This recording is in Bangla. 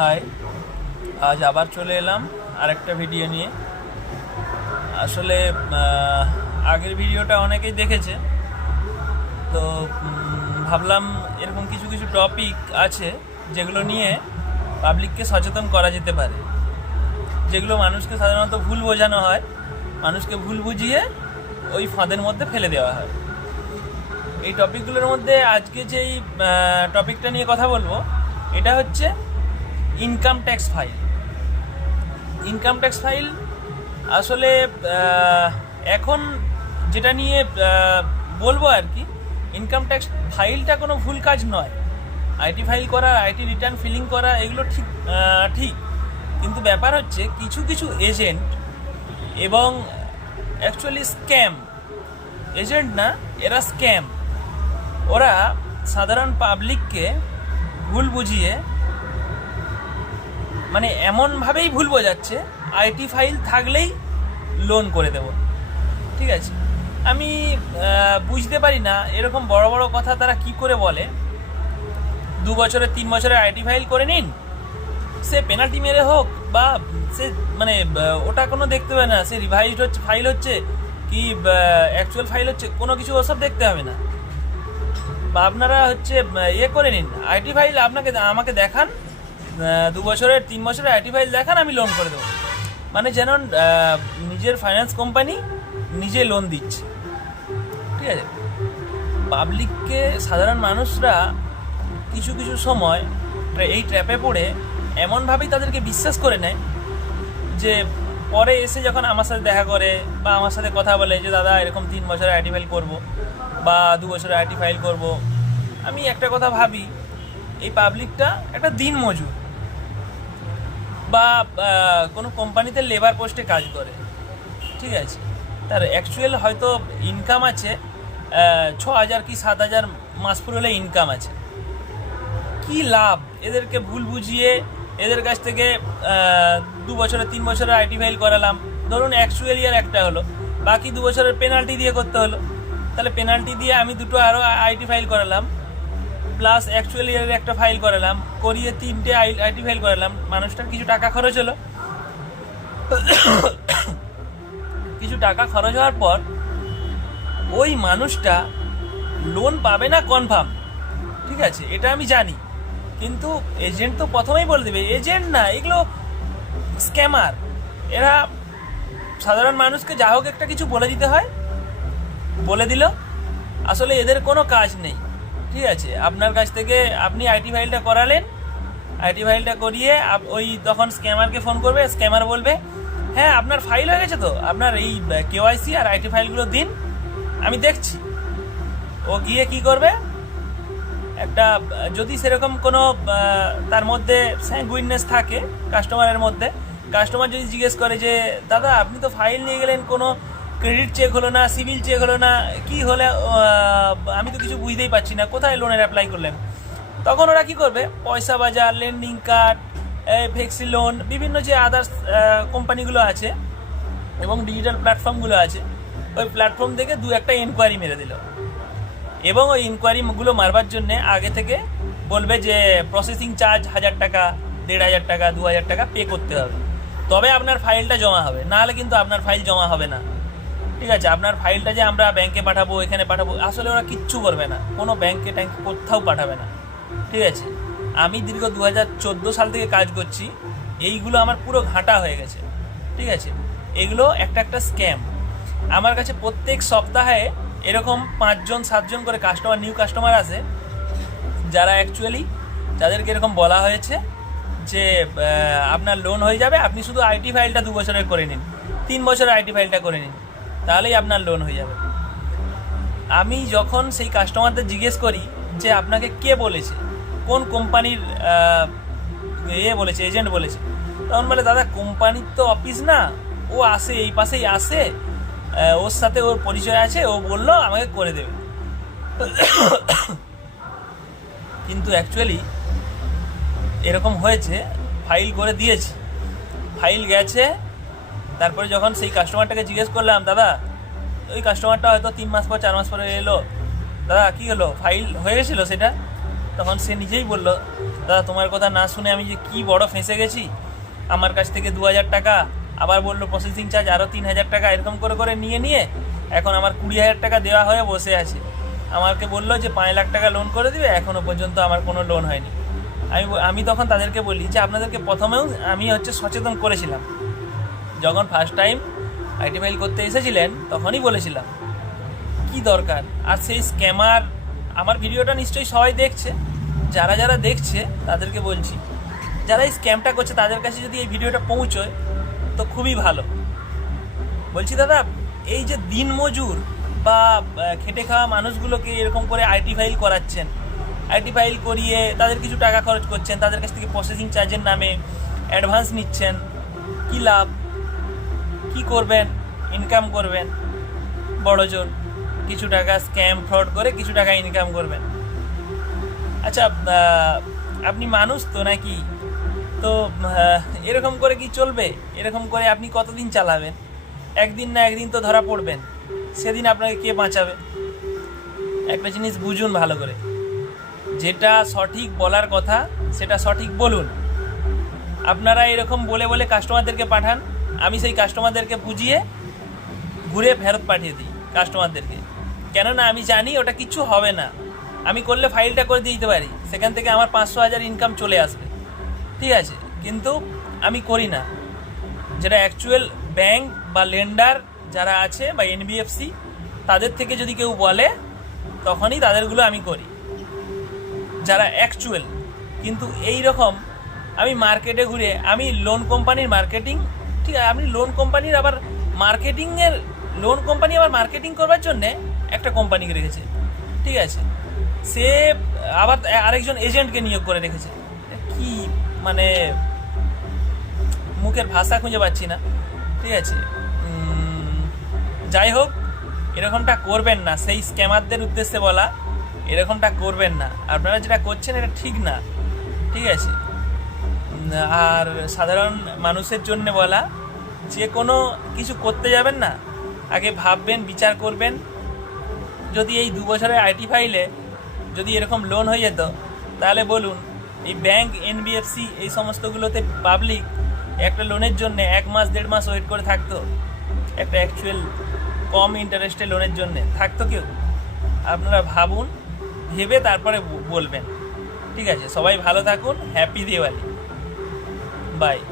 হাই। আজ আবার চলে এলাম আরেকটা ভিডিও নিয়ে। আসলে আগের ভিডিওটা অনেকেই দেখেছে। তো ভাবলাম এরকম কিছু কিছু টপিক আছে যেগুলো নিয়ে পাবলিককে সচেতন করা যেতে পারে। যেগুলো মানুষকে সাধারণত ভুল বোঝানো হয়। মানুষকে ভুল বুঝিয়ে ওই ফাঁদের মধ্যে ফেলে দেওয়া হয়। এই টপিকগুলোর মধ্যে আজকে যেই টপিকটা নিয়ে কথা বলব, এটা হচ্ছে income tax file income tax file আসলে এখন যেটা নিয়ে বলব আর কি ইনকাম ট্যাক্স ফাইলটা কোনো ভুল কাজ নয়। আইটি ফাইল করা আইটি রিটার্ন ফিলিং করা, এগুলো ঠিক ঠিক। কিন্তু ব্যাপার হচ্ছে, কিছু কিছু এজেন্ট এবং অ্যাকচুয়ালি স্ক্যাম এজেন্ট না, এরা স্ক্যাম ওরা সাধারণ পাবলিককে ভুল বুঝিয়ে মানে এমনভাবেই ভুল বোঝাচ্ছে আইটি ফাইল থাকলেই লোন করে দেব। ঠিক আছে? আমি বুঝতে পারি না এরকম বড় বড় কথা তারা কি করে বলে। দু বছরের তিন বছরের আইটি ফাইল করে নিন। সে পেনাল্টি মেরে হোক বা সে মানে ওটা কোনো দেখতে হবে না। সে রিভাইজ হচ্ছে ফাইল হচ্ছে, কি অ্যাকচুয়াল ফাইল হচ্ছে, কোনো কিছু ওসব দেখতে হবে না। বা আপনারা হচ্ছে ইয়ে করে নিন। আইটি ফাইল আপনাকে, আমাকে দেখান। দু বছরের, তিন বছরের আইটি ফাইল দেখান, আমি লোন করে দেবো। মানে যেন নিজের ফাইন্যান্স কোম্পানি নিজে লোন দিচ্ছে। ঠিক আছে? পাবলিককে সাধারণ মানুষরা কিছু কিছু সময় এই ট্র্যাপে পড়ে এমনভাবেই তাদেরকে বিশ্বাস করে নেয় যে, পরে এসে যখন আমার সাথে দেখা করে বা আমার সাথে কথা বলে যে, দাদা, এরকম তিন বছরের আইটি ফাইল করব বা দু বছরের আইটি ফাইল করব। আমি একটা কথা ভাবি, এই পাবলিকটা একটা দিন মজুর বা কোনো কোম্পানিতে লেবার পোস্টে কাজ করে, ঠিক আছে? তার অ্যাকচুয়াল হয়তো ইনকাম আছে ছ হাজার কি সাত হাজার মাস পুরোলে ইনকাম আছে। কি লাভ? এদেরকে ভুল বুঝিয়ে এদের কাছ থেকে দু বছরের তিন বছরের আইটি ফাইল করালাম। ধরুন অ্যাকচুয়াল ইয়ার একটা হলো, বাকি দু বছরের পেনাল্টি দিয়ে করতে হলো। তাহলে পেনাল্টি দিয়ে আমি দুটো আরও আইটি ফাইল করালাম। প্লাস অ্যাকচুয়াল ইয়ারের একটা ফাইল করালাম, করিয়ে তিনটে আইটি ফাইল করালাম। মানুষটার কিছু টাকা খরচ হলো। কিছু টাকা খরচ হওয়ার পর ওই মানুষটা লোন পাবে না কনফার্ম ঠিক আছে, এটা আমি জানি। কিন্তু এজেন্ট তো প্রথমেই বলে দেবে এজেন্ট না, এগুলো স্ক্যামার এরা সাধারণ মানুষকে যা হোক একটা কিছু বলে দিতে হয়। বলে দিল। আসলে এদের কোনো কাজ নেই। ঠিক আছে, আপনার কাছ থেকে আপনি আইটি ফাইলটা করালেন। আইটি ফাইলটা করিয়ে ওই তখন স্ক্যামারকে ফোন করবে স্ক্যামার বলবে হ্যাঁ আপনার ফাইল হয়ে গেছে তো, আপনার এই কেওয়াইসি আর আইটি ফাইলগুলো দিন, আমি দেখছি। ও গিয়ে কি করবে? একটা, যদি সেরকম কোনো তার মধ্যে স্যাঙ্গুইননেস থাকে কাস্টমারের মধ্যে কাস্টমার যদি জিজ্ঞেস করে যে, দাদা, আপনি তো ফাইল নিয়ে গেলেন কোনো ক্রেডিট চেক হলো না, সিভিল চেক হলো না, কি হলে আমি তো কিছু বুঝতেই পারছি না, কোথায় লোনের অ্যাপ্লাই করলেন? তখন ওরা কি করবে? পয়সা বাজার লেন্ডিং কার্ড ফ্লেক্সি লোন বিভিন্ন যে আদার্স কোম্পানিগুলো আছে এবং ডিজিটাল প্ল্যাটফর্মগুলো আছে, ওই প্ল্যাটফর্ম থেকে দু একটা এনকোয়ারি মেরে দিল। এবং ওই ইনকোয়ারিগুলো মারবার জন্যে আগে থেকে বলবে যে প্রসেসিং চার্জ হাজার টাকা, দেড় হাজার টাকা, দু হাজার টাকা পে করতে হবে। তবে আপনার ফাইলটা জমা হবে। নাহলে কিন্তু আপনার ফাইল জমা হবে না। ঠিক আছে, আপনার ফাইলটা যে আমরা ব্যাংকে পাঠাবো, এখানে পাঠাবো, আসলে ওরা কিচ্ছু করবে না। কোনো ব্যাংকে ট্যাঙ্কে কোথাও পাঠাবে না। ঠিক আছে? আমি দীর্ঘ দু হাজার চোদ্দ সাল থেকে কাজ করছি, এইগুলো আমার পুরো ঘাঁটা হয়ে গেছে। ঠিক আছে? এগুলো একটা একটা স্ক্যাম আমার কাছে প্রত্যেক সপ্তাহে এরকম পাঁচজন, সাতজন করে কাস্টমার নিউ কাস্টমার আসে, যারা অ্যাকচুয়ালি যাদেরকে এরকম বলা হয়েছে যে আপনার লোন হয়ে যাবে, আপনি শুধু আইটি ফাইলটা দু বছরের করে নিন। তিন বছরের আইটি ফাইলটা করে নিন। তাহলেই আপনার লোন হয়ে যাবে। আমি যখন সেই কাস্টমারদের জিজ্ঞেস করি যে আপনাকে কে বলেছে, কোন কোম্পানির এ বলেছে এজেন্ট বলেছে, তখন বলে, দাদা কোম্পানির তো অফিস না, ও আসে, এই পাশেই আসে ওর সাথে ওর পরিচয় আছে, ও বলল আমাকে করে দেবে। কিন্তু অ্যাকচুয়ালি এরকম হয়েছে ফাইল করে দিয়েছি। ফাইল গেছে তারপরে যখন সেই কাস্টমারটাকে জিজ্ঞেস করলাম, দাদা, ওই কাস্টমারটা হয়তো তিন মাস পর, চার মাস পরে এলো। দাদা, কি হলো? ফাইল হয়ে গেছিল সেটা? তখন সে নিজেই বলল, দাদা, তোমার কথা না শুনে আমি যে কি বড় ফেঁসে গেছি। আমার কাছ থেকে দু হাজার টাকা। আবার বলল প্রসেসিং চার্জ আরও তিন হাজার টাকা এরকম করে করে নিয়ে নিয়ে এখন আমার কুড়ি হাজার টাকা দেওয়া হয়ে বসে আছে। আমাকে বলল যে, পাঁচ লাখ টাকা লোন করে দিবে এখনও পর্যন্ত আমার কোনো লোন হয়নি। আমি আমি তখন তাদেরকে বলি যে, আপনাদেরকে প্রথমেও আমি হচ্ছে সচেতন করেছিলাম। যখন ফার্স্ট টাইম আইটি ফাইল করতে এসেছিলেন, তখনই বলেছিলাম, কি দরকার? আর সেই স্ক্যামার আমার ভিডিওটা নিশ্চয়ই সবাই দেখছে। যারা যারা দেখছে, তাদেরকে বলছি, যারা এই স্ক্যামটা করছে, তাদের কাছে যদি এই ভিডিওটা পৌঁছয়, তো খুবই ভালো। বলছি, দাদা, এই যে দিনমজুর বা খেটে খাওয়া মানুষগুলোকে এরকম করে আইটি ফাইল করাচ্ছেন আইটি ফাইল করিয়ে তাদের কিছু টাকা খরচ করছেন, তাদের কাছ থেকে প্রসেসিং চার্জের নামে অ্যাডভান্স নিচ্ছেন, কি লাভ? কি করবেন? ইনকাম করবেন। বড় জোর কিছু টাকা স্ক্যাম ফ্রড করে কিছু টাকা ইনকাম করবেন। আচ্ছা আপনি মানুষ তো নাকি? তো এরকম করে কি চলবে? এরকম করে আপনি কতদিন চালাবেন? একদিন না একদিন তো ধরা পড়বেন। সেদিন আপনাকে কে বাঁচাবে? একটা জিনিস বুঝুন ভালো করে। যেটা সঠিক বলার কথা, সেটা সঠিক বলুন। আপনারা এরকম বলে বলে কাস্টমারদেরকে পাঠান আমি সেই কাস্টমারদেরকে বুঝিয়ে ঘুরে ফেরত পাঠিয়ে দিই কাস্টমারদেরকে। কেননা আমি জানি ওটা কিচ্ছু হবে না। আমি করলে ফাইলটা করে দিয়ে দিতে পারি। সেখান থেকে আমার পাঁচশো হাজার ইনকাম চলে আসবে। ঠিক আছে? কিন্তু আমি করি না। যেটা অ্যাকচুয়াল ব্যাংক বা লেন্ডার যারা আছে বা এনবিএফসি তাদের থেকে যদি কেউ বলে, তখনই তাদেরগুলো আমি করি। যারা অ্যাকচুয়াল কিন্তু এই রকম আমি মার্কেটে ঘুরে, আমি লোন কোম্পানির মার্কেটিং ঠিক আছে, আপনি লোন কোম্পানির আবার মার্কেটিংয়ের লোন কোম্পানি আবার মার্কেটিং করবার জন্যে একটা কোম্পানিকে রেখেছে, ঠিক আছে? সে আবার আরেকজন এজেন্টকে নিয়োগ করে রেখেছে। কি মানে মুখের ভাষা খুঁজে পাচ্ছি না, ঠিক আছে? যাই হোক, এরকমটা করবেন না। সেই স্ক্যামারদের উদ্দেশ্যে বলা, এরকমটা করবেন না। আপনারা যেটা করছেন, এটা ঠিক না, ঠিক আছে? আর সাধারণ মানুষের জন্য বলা, যে কোনো কিছু করতে যাবেন না। আগে ভাববেন, বিচার করবেন। যদি এই দু বছরের আইটি ফাইলে যদি এরকম লোন হয়ে যেত, তাহলে বলুন, এই ব্যাংক এনবিএফসি এই সমস্তগুলোতে পাবলিক একটা লোনের জন্য এক মাস, দেড় মাস ওয়েট করে থাকতো। একটা অ্যাকচুয়াল কম ইন্টারেস্টে লোনের জন্য। থাকতো কেউ? আপনারা ভাবুন, ভেবে তারপরে বলবেন। ঠিক আছে, সবাই ভালো থাকুন হ্যাপি দিওয়ালি Bye.